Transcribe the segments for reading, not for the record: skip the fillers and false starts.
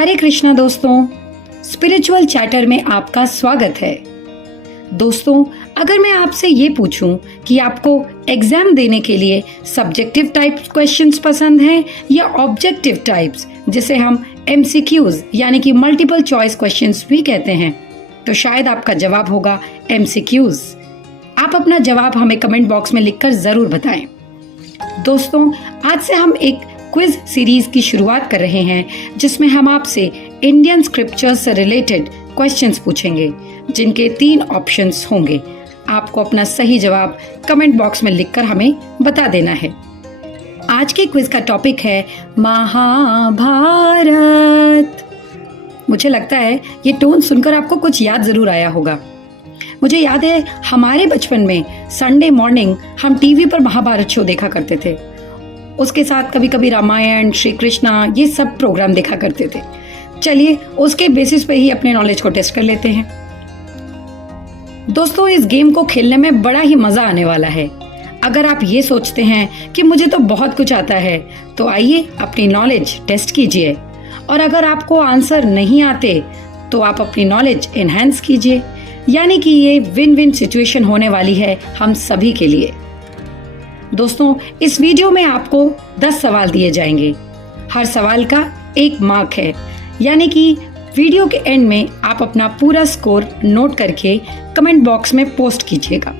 हरे कृष्णा दोस्तों, spiritual chatter में आपका स्वागत है। दोस्तों, अगर मैं आपसे ये पूछूं कि आपको एग्जाम देने के लिए सब्जेक्टिव टाइप्स क्वेश्चंस पसंद हैं या ऑब्जेक्टिव टाइप्स, जिसे हम एमसीक्यूज यानी कि मल्टीपल चॉइस क्वेश्चंस भी कहते हैं, तो शायद आपका जवाब होगा एमसीक्यूज। आप अपना जवाब हमें कमेंट बॉक्स में लिखकर जरूर बताएं। दोस्तों, आज से हम एक क्विज सीरीज की शुरुआत कर रहे हैं जिसमें हम आपसे इंडियन स्क्रिप्चर्स से रिलेटेड क्वेश्चंस पूछेंगे, जिनके 3 ऑप्शंस होंगे। आपको अपना सही जवाब कमेंट बॉक्स में लिखकर हमें बता देना है। आज के क्विज का टॉपिक है महाभारत। मुझे लगता है ये टोन सुनकर आपको कुछ याद जरूर आया होगा। मुझे याद है हमारे बचपन में संडे मॉर्निंग हम टीवी पर महाभारत शो देखा करते थे। उसके साथ कभी कभी रामायण, श्री कृष्णा, ये सब प्रोग्राम देखा करते थे। चलिए उसके बेसिस पे ही अपने नॉलेज को टेस्ट कर लेते हैं। दोस्तों, इस गेम को खेलने में बड़ा ही मजा आने वाला है। अगर आप ये सोचते हैं कि मुझे तो बहुत कुछ आता है, तो आइए अपनी नॉलेज टेस्ट कीजिए। और अगर आपको आंसर नहीं आते तो आप अपनी नॉलेज एनहांस कीजिए, यानी कि ये विन विन सिचुएशन होने वाली है हम सभी के लिए। दोस्तों, इस वीडियो में आपको 10 सवाल दिए जाएंगे। हर सवाल का 1 मार्क है, यानी कि वीडियो के एंड में आप अपना पूरा स्कोर नोट करके कमेंट बॉक्स में पोस्ट कीजिएगा।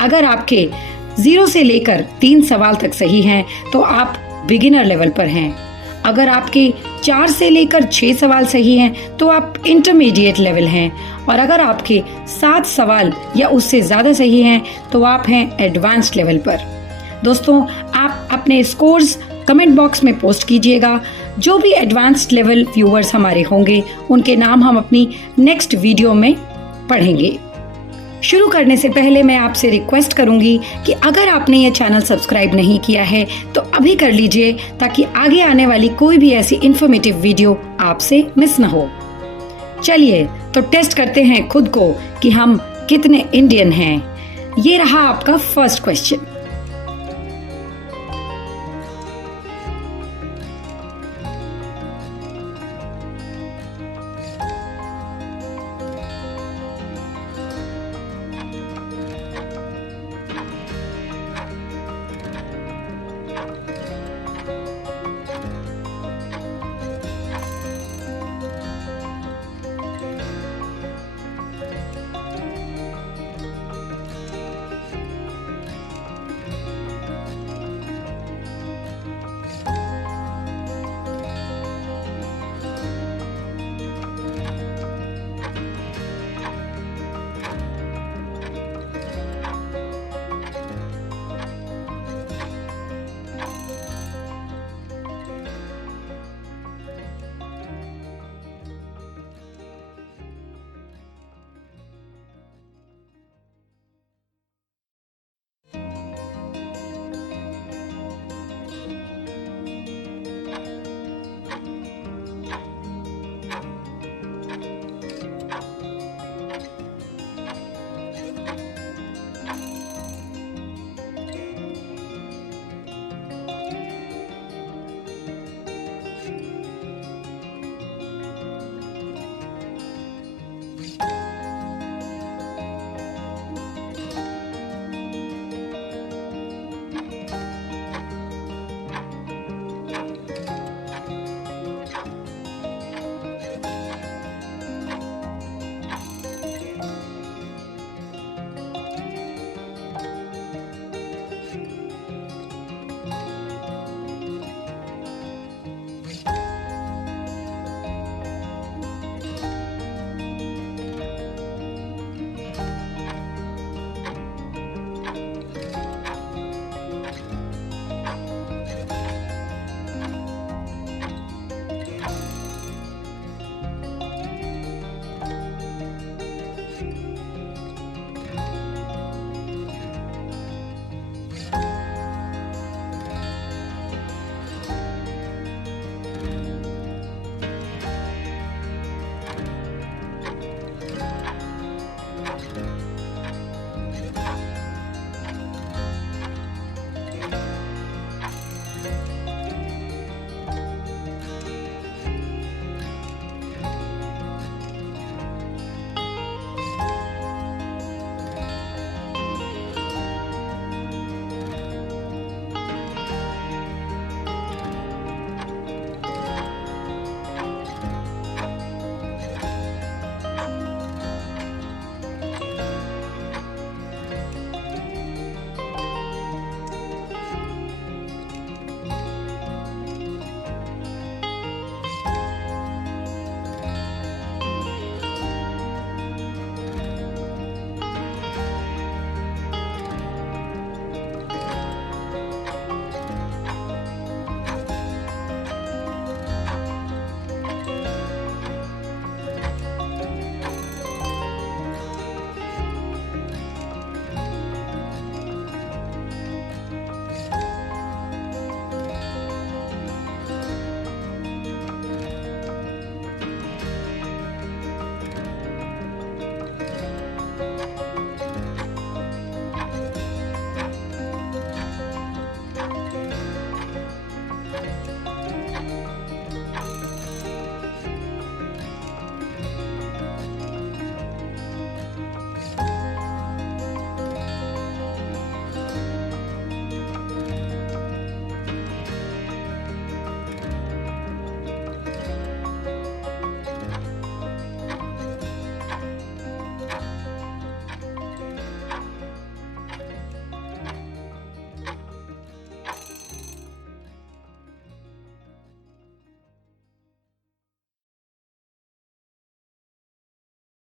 अगर आपके 0 से लेकर 3 सवाल तक सही हैं तो आप बिगिनर लेवल पर हैं। अगर आपके 4 से लेकर 6 सवाल सही हैं तो आप इंटरमीडिएट लेवल हैं। और अगर आपके 7 सवाल या उससे ज़्यादा सही हैं तो आप हैं एडवांस्ड लेवल पर। दोस्तों, आप अपने स्कोर्स कमेंट बॉक्स में पोस्ट कीजिएगा। जो भी एडवांस्ड लेवल व्यूअर्स हमारे होंगे उनके नाम हम अपनी नेक्स्ट वीडियो में पढ़ेंगे। शुरू करने से पहले मैं आपसे रिक्वेस्ट करूंगी कि अगर आपने ये चैनल सब्सक्राइब नहीं किया है तो अभी कर लीजिए, ताकि आगे आने वाली कोई भी ऐसी इंफॉर्मेटिव वीडियो आपसे मिस न हो। चलिए तो टेस्ट करते हैं खुद को कि हम कितने इंडियन हैं। ये रहा आपका फर्स्ट क्वेश्चन।